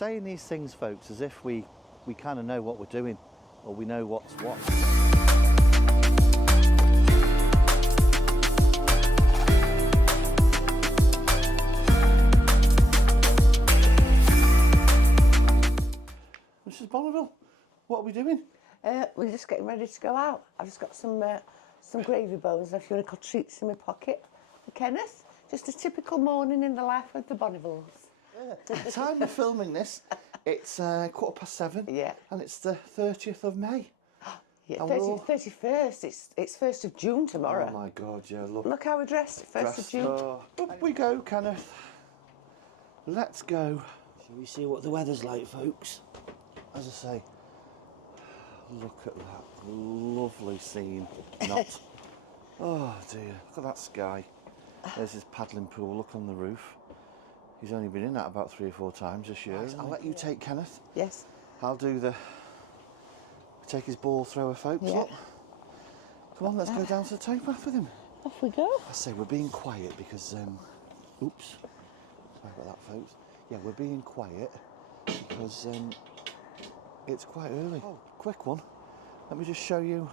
Saying these things, folks, as if we kind of know what we're doing, or we know what's what. Mrs. Bonneville, what are we doing? We're just getting ready to go out. I've just got some gravy bones and a few little treats in my pocket for Kenneth. Just a typical morning in the life of the Bonnevilles. At the time of filming this, it's 7:15. Yeah. And it's the 30th of May. Yeah, 31st. It's 1st of June tomorrow. Oh my God, yeah, look. Look how we're dressed, 1st of June. Up we go, Kenneth. Let's go. Shall we see what the weather's like, folks? As I say, look at that lovely scene. Not. Oh dear, look at that sky. There's his paddling pool, look on the roof. He's only been in that about 3 or 4 times this year. Right, I'll let you take Kenneth. Yes. I'll do take his ball thrower, folks. Yeah. Look. Come on, let's go down to the towpath with him. Off we go. I say we're being quiet because, oops. Sorry about that, folks. Yeah, we're being quiet because it's quite early. Oh, quick one. Let me just show you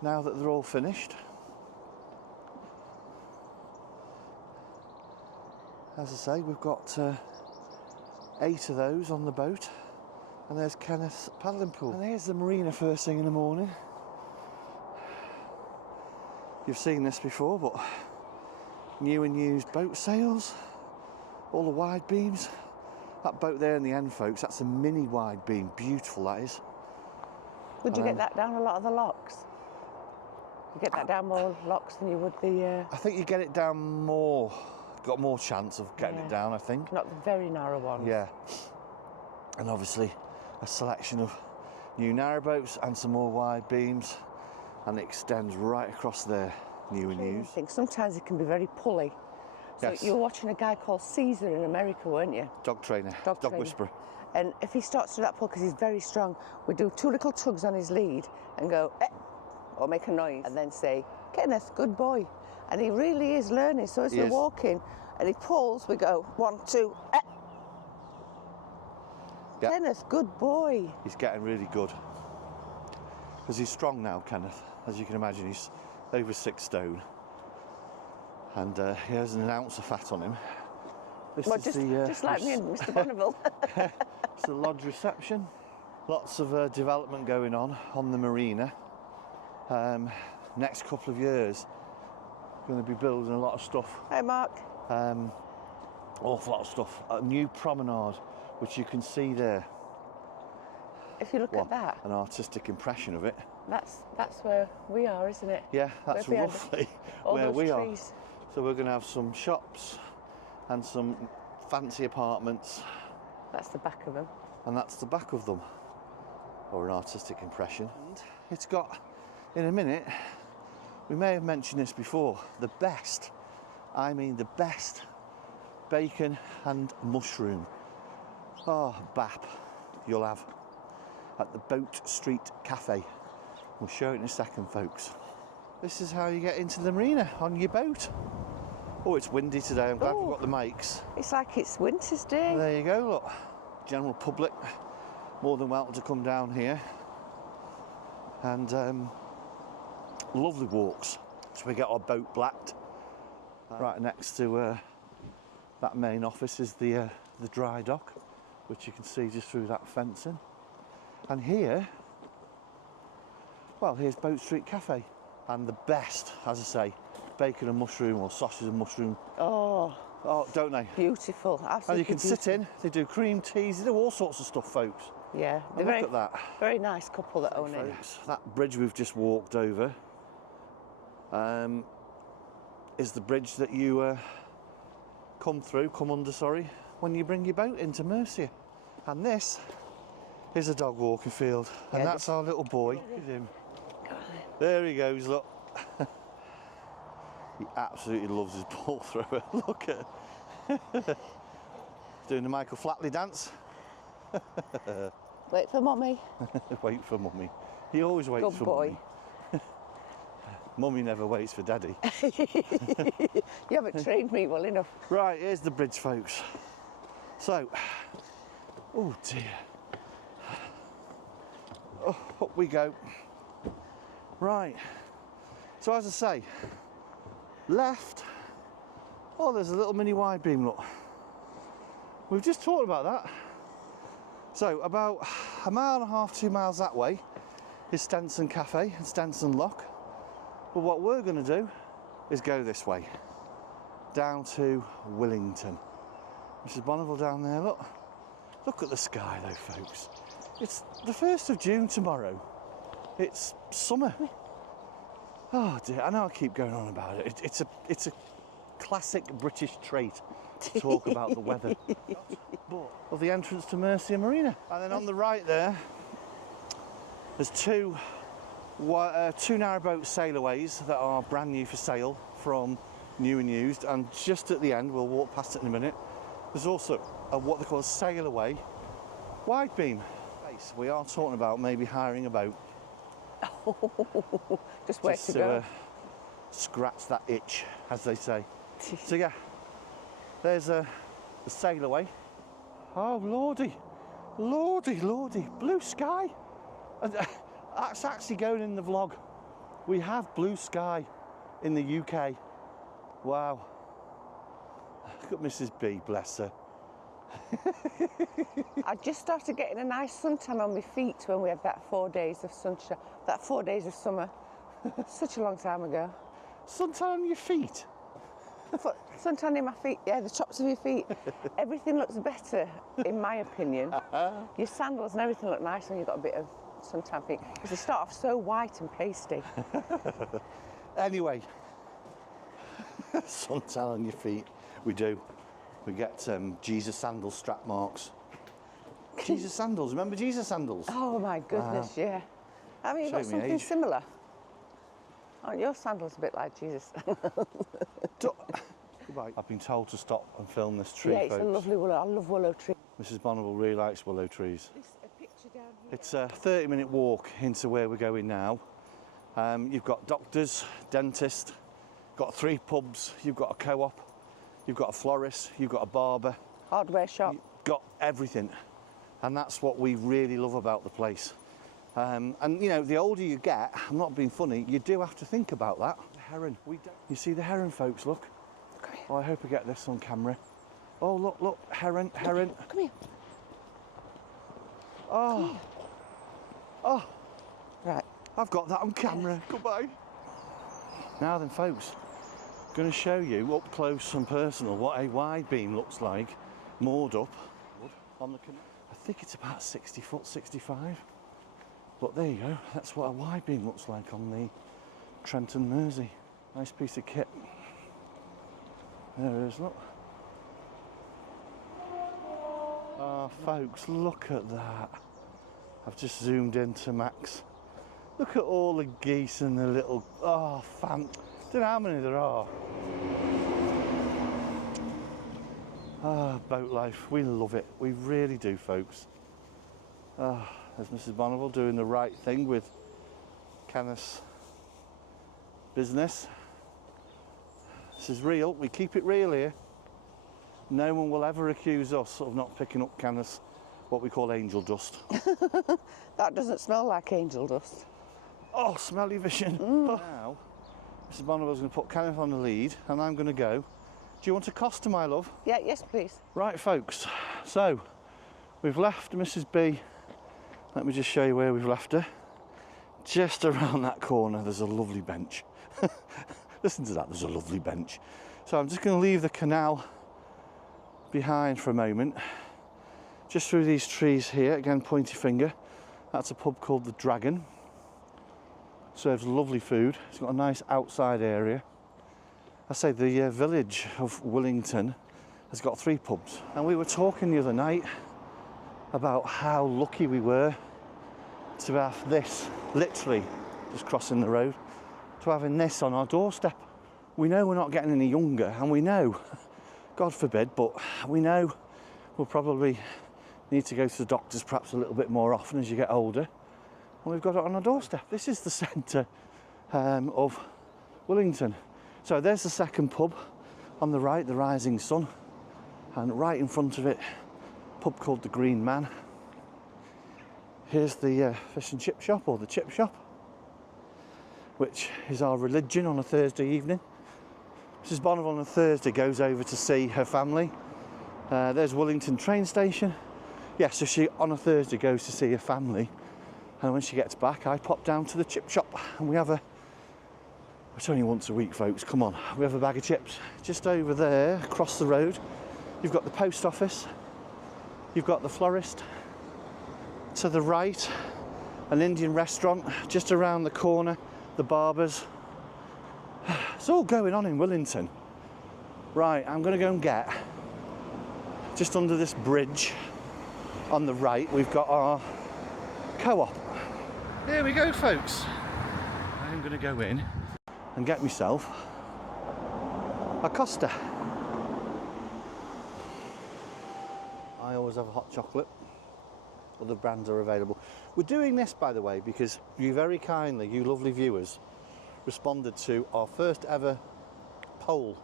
now that they're all finished. As I say, we've got 8 of those on the boat, and there's Kenneth's paddling pool. And there's the marina first thing in the morning. You've seen this before, but new and used boat sails, all the wide beams. That boat there in the end, folks, that's a mini wide beam. Beautiful, that is. Would you get that down a lot of the locks? You get that down more locks than you would the... I think you get it down more. Got more chance of getting it down, I think. Not the very narrow ones. Yeah. And obviously a selection of new narrow boats and some more wide beams, and it extends right across there, new and used. I think sometimes it can be very pulley. So Yes. you were watching a guy called Caesar in America, weren't you? Dog trainer, dog whisperer. And if he starts to do that pull, because he's very strong, we do 2 little tugs on his lead and go, eh, or make a noise, and then say, Kenneth, good boy. And he really is learning. So as we're walking and he pulls, we go, 1, 2, eh. Yep. Kenneth, good boy. He's getting really good. Because he's strong now, Kenneth. As you can imagine, he's over 6 stone. And he has an ounce of fat on him. This well, is just like me and Mr. Bonneville. It's the lodge reception. Lots of development going on the marina. Next couple of years, going to be building a lot of stuff. Hey, Mark. Awful lot of stuff. A new promenade, which you can see there. If you look at that. An artistic impression of it. That's where we are, isn't it? Yeah, that's roughly where we are. So we're going to have some shops and some fancy apartments. That's the back of them. And that's the back of them. Or an artistic impression. And it's got, in a minute, we may have mentioned this before, the best, I mean the best, bacon and mushroom. Oh, bap, you'll have at the Boat Street Cafe. We'll show it in a second, folks. This is how you get into the marina, on your boat. Oh, it's windy today, I'm glad we've got the mics. It's like it's winter's day. There you go, look. General public, more than welcome to come down here. And lovely walks. So we get our boat blacked. Right next to that main office is the dry dock, which you can see just through that fencing. And here, well, here's Boat Street Cafe. And the best, as I say, bacon and mushroom or sausage and mushroom. Oh, don't they? Beautiful, absolutely. And you can sit in, they do cream teas, they do all sorts of stuff, folks. Yeah, look at that. Very nice couple that own it. That bridge we've just walked over is the bridge that you come under, when you bring your boat into Mercia. And this is a dog walking field, and that's our little boy. Look at him. There he goes, look. He absolutely loves his ball thrower. Look at him. Doing the Michael Flatley dance. Wait for mummy. Wait for mummy. He always waits for mummy. Mummy never waits for daddy. You haven't trained me well enough. Right, here's the bridge, folks. So, Oh dear. Oh, up we go. Right. So as I say, left. Oh, there's a little mini wide beam, look. We've just talked about that. So about a mile and a half, 2 miles that way is Stenson Cafe and Stenson Lock. But what we're going to do is go this way, down to Willington. Mrs. Bonneville down there, look. Look at the sky though, folks. It's the 1st of June tomorrow. It's summer. Oh dear, I know I keep going on about it. It's a classic British trait to talk about the weather. Of the entrance to Mercia Marina. And then on the right there's two narrowboat sailaways that are brand new for sale from new and used, and just at the end, we'll walk past it in a minute, there's also what they call a sailaway wide beam. We are talking about maybe hiring a boat. Just where to go. Scratch that itch, as they say. So yeah, there's the sailaway. Oh lordy, lordy, lordy, blue sky. And that's actually going in the vlog. We have blue sky in the UK. Wow. Look at Mrs. B, bless her. I just started getting a nice suntan on my feet when we had that 4 days of sunshine, that 4 days of summer. Such a long time ago. Suntan on your feet? Suntan in my feet, yeah, the tops of your feet. Everything looks better, in my opinion. Your sandals and everything look nice when you've got a bit of suntan feet. Because they start off so white and pasty. Anyway, suntan on your feet. We do. We get Jesus sandals strap marks. Jesus sandals, remember Jesus sandals? Oh my goodness, yeah. I mean, you've got something similar. Aren't your sandals a bit like Jesus? Goodbye. I've been told to stop and film this tree, yeah, it's folks. a lovely willow. I love willow trees. Mrs. Bonneville really likes willow trees. A picture down here. It's a 30-minute walk into where we're going now. You've got doctors, dentist, got 3 pubs, you've got a co-op, you've got a florist, you've got a barber. Hardware shop. You've got everything. And that's what we really love about the place. And you know, the older you get, I'm not being funny, you do have to think about that. The heron. You see the heron, folks, look. Oh, I hope I get this on camera. Oh, look, look, heron, heron. Come here. Oh. Come here. Oh. Right. I've got that on camera. Goodbye. Now then, folks, I'm going to show you up close and personal what a wide beam looks like, moored up on the canal. I think it's about 60 foot, 65. But there you go, that's what a wide beam looks like on the Trenton Mersey. Nice piece of kit. There it is, look. Oh, folks, look at that. I've just zoomed into Max. Look at all the geese and the little, don't know how many there are. Boat life, we love it. We really do, folks. There's Mrs. Bonneville doing the right thing with Kenneth's business. This is real, we keep it real here. No one will ever accuse us of not picking up Kenneth's, what we call angel dust. That doesn't smell like angel dust. Oh, smelly vision. Now, Mrs. Bonneville's going to put Kenneth on the lead and I'm going to go. Do you want a Costa, my love? Yeah, yes, please. Right, folks, so we've left Mrs. B. Let me just show you where we've left her. Just around that corner, there's a lovely bench. Listen to that, there's a lovely bench. So I'm just going to leave the canal behind for a moment. Just through these trees here, again, pointy finger. That's a pub called The Dragon. Serves lovely food. It's got a nice outside area. I say the village of Willington has got 3 pubs. And we were talking the other night about how lucky we were to have this, literally just crossing the road, to having this on our doorstep. We know we're not getting any younger, and we know, God forbid, but we know we'll probably need to go to the doctors perhaps a little bit more often as you get older, and we've got it on our doorstep. This is the centre of Willington. So there's the second pub on the right, the Rising Sun, and right in front of it, pub called the Green Man. Here's the fish and chip shop, or the chip shop, which is our religion on a Thursday evening. Mrs. Bonneville on a Thursday goes over to see her family. There's Wellington train station. Yeah, so she on a Thursday goes to see her family, and when she gets back I pop down to the chip shop and we have it's only once a week, folks, come on, we have a bag of chips. Just over there, across the road, you've got the post office, you've got the florist, to the right an Indian restaurant, just around the corner the barbers. It's all going on in Wellington. Right, I'm going to go and get, just under this bridge on the right, we've got our co-op. Here we go, folks. I'm going to go in and get myself a Costa. I always have a hot chocolate. Other brands are available. We're doing this, by the way, because you very kindly, you lovely viewers, responded to our first ever poll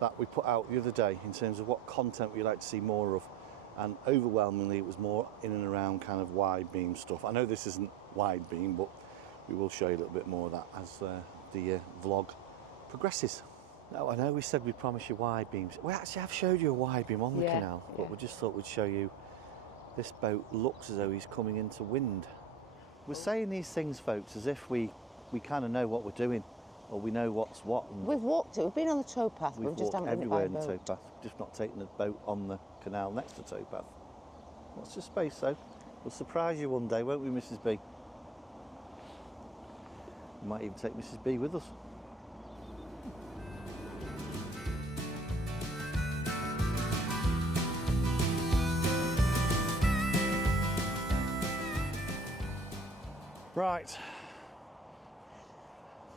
that we put out the other day in terms of what content we'd like to see more of, and overwhelmingly it was more in and around kind of wide beam stuff. I know this isn't wide beam, but we will show you a little bit more of that as the vlog progresses. No, I know we said we'd promise you wide beams. We actually have showed you a wide beam on the canal, but we just thought we'd show you. This boat looks as though he's coming into wind. We're saying these things, folks, as if we kind of know what we're doing, or we know what's what. We've walked it. We've been on the towpath. We've just walked haven't everywhere in been the by boat. towpath, just not taking the boat on the canal next to towpath. Watch the space, though. We'll surprise you one day, won't we, Mrs. B? We might even take Mrs. B with us. Right,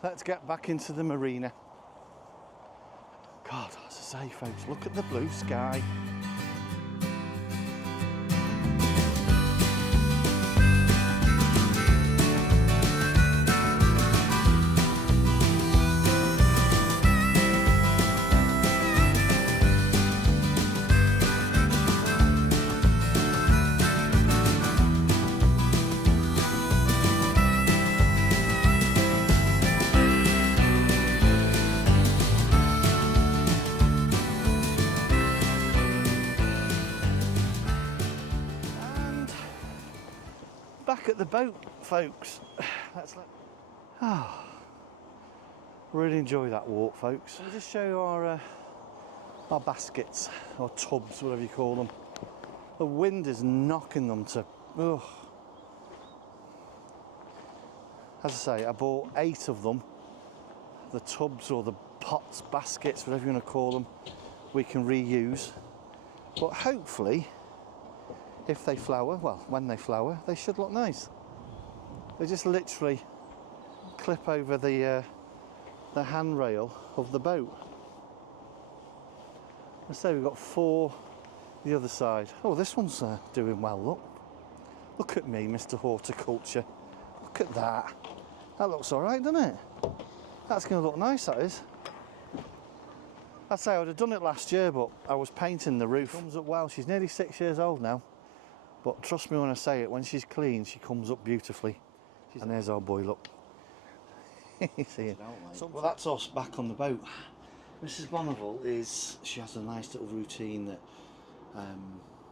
let's get back into the marina. God, as I say, folks, look at the blue sky. Back at the boat, folks. Really enjoy that walk, folks. I'll just show you our baskets, or tubs, whatever you call them. The wind is knocking them to. As I say, I bought 8 of them. The tubs, or the pots, baskets, whatever you want to call them, we can reuse. But hopefully, if they flower, well, when they flower, they should look nice. They just literally clip over the handrail of the boat. I say we've got 4 the other side. Oh, this one's doing well, look. Look at me, Mr. Horticulture. Look at that. That looks all right, doesn't it? That's going to look nice, that is. I'd say I would have done it last year, but I was painting the roof. Comes up well. She's nearly 6 years old now. But trust me when I say it, when she's clean, she comes up beautifully. And there's our boy, look. See it? Well, that's us back on the boat. Mrs. Bonneville she has a nice little routine that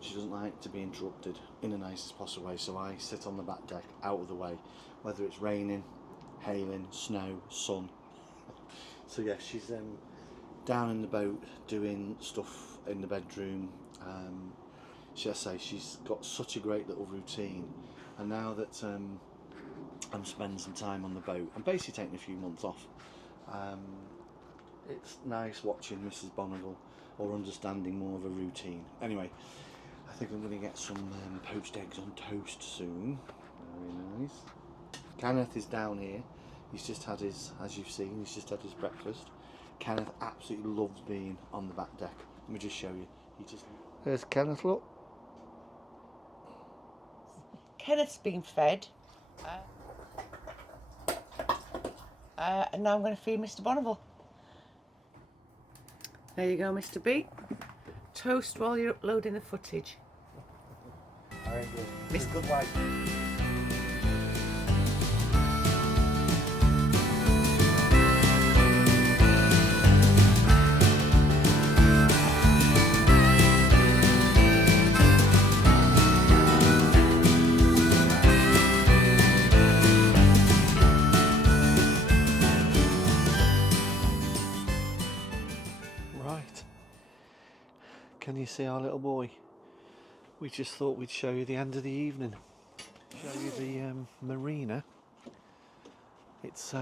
she doesn't like to be interrupted in the nicest possible way. So I sit on the back deck, out of the way, whether it's raining, hailing, snow, sun. So yeah, she's down in the boat doing stuff in the bedroom. Should I say, she's got such a great little routine, and now that I'm spending some time on the boat, I'm basically taking a few months off. It's nice watching Mrs. Bonneville, or understanding more of a routine. Anyway, I think I'm going to get some poached eggs on toast soon. Very nice. Kenneth is down here. He's just had his, as you've seen, he's just had his breakfast. Kenneth absolutely loves being on the back deck. Let me just show you. There's Kenneth, look. Kenneth's been fed. And now I'm going to feed Mr. Bonneville. There you go, Mr. B. Toast while you're uploading the footage. Miss Good Wife. Right. Can you see our little boy? We just thought we'd show you the end of the evening. Show you the marina. It's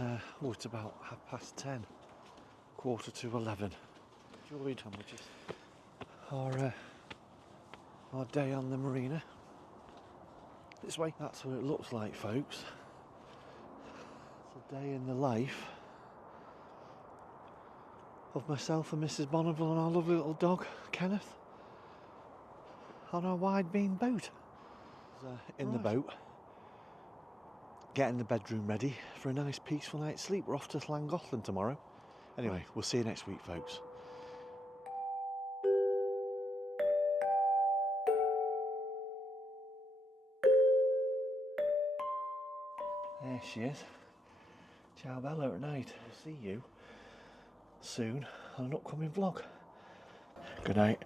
it's about 10:30, 11:15. Enjoyed our day on the marina. This way. That's what it looks like, folks. It's a day in the life of myself and Mrs. Bonneville and our lovely little dog, Kenneth, on our wide beam boat. In the boat, getting the bedroom ready for a nice peaceful night's sleep. We're off to Llangollen tomorrow. Anyway, we'll see you next week, folks. There she is. Ciao Bella at night. We'll see you soon on an upcoming vlog. Good night.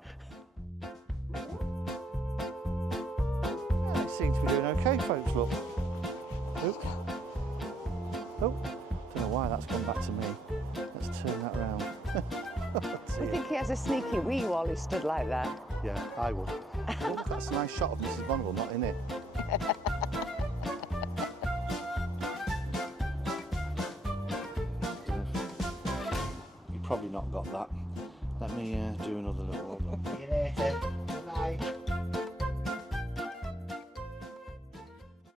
Yeah, it seems to be doing okay, folks. Look. Look. Oh, don't know why that's gone back to me. Let's turn that round. I think he has a sneaky wee while he stood like that. Yeah, I would. Look, that's a nice shot of Mrs. Bonneville not in it. You've probably not got that. Let me do another little one. See you later.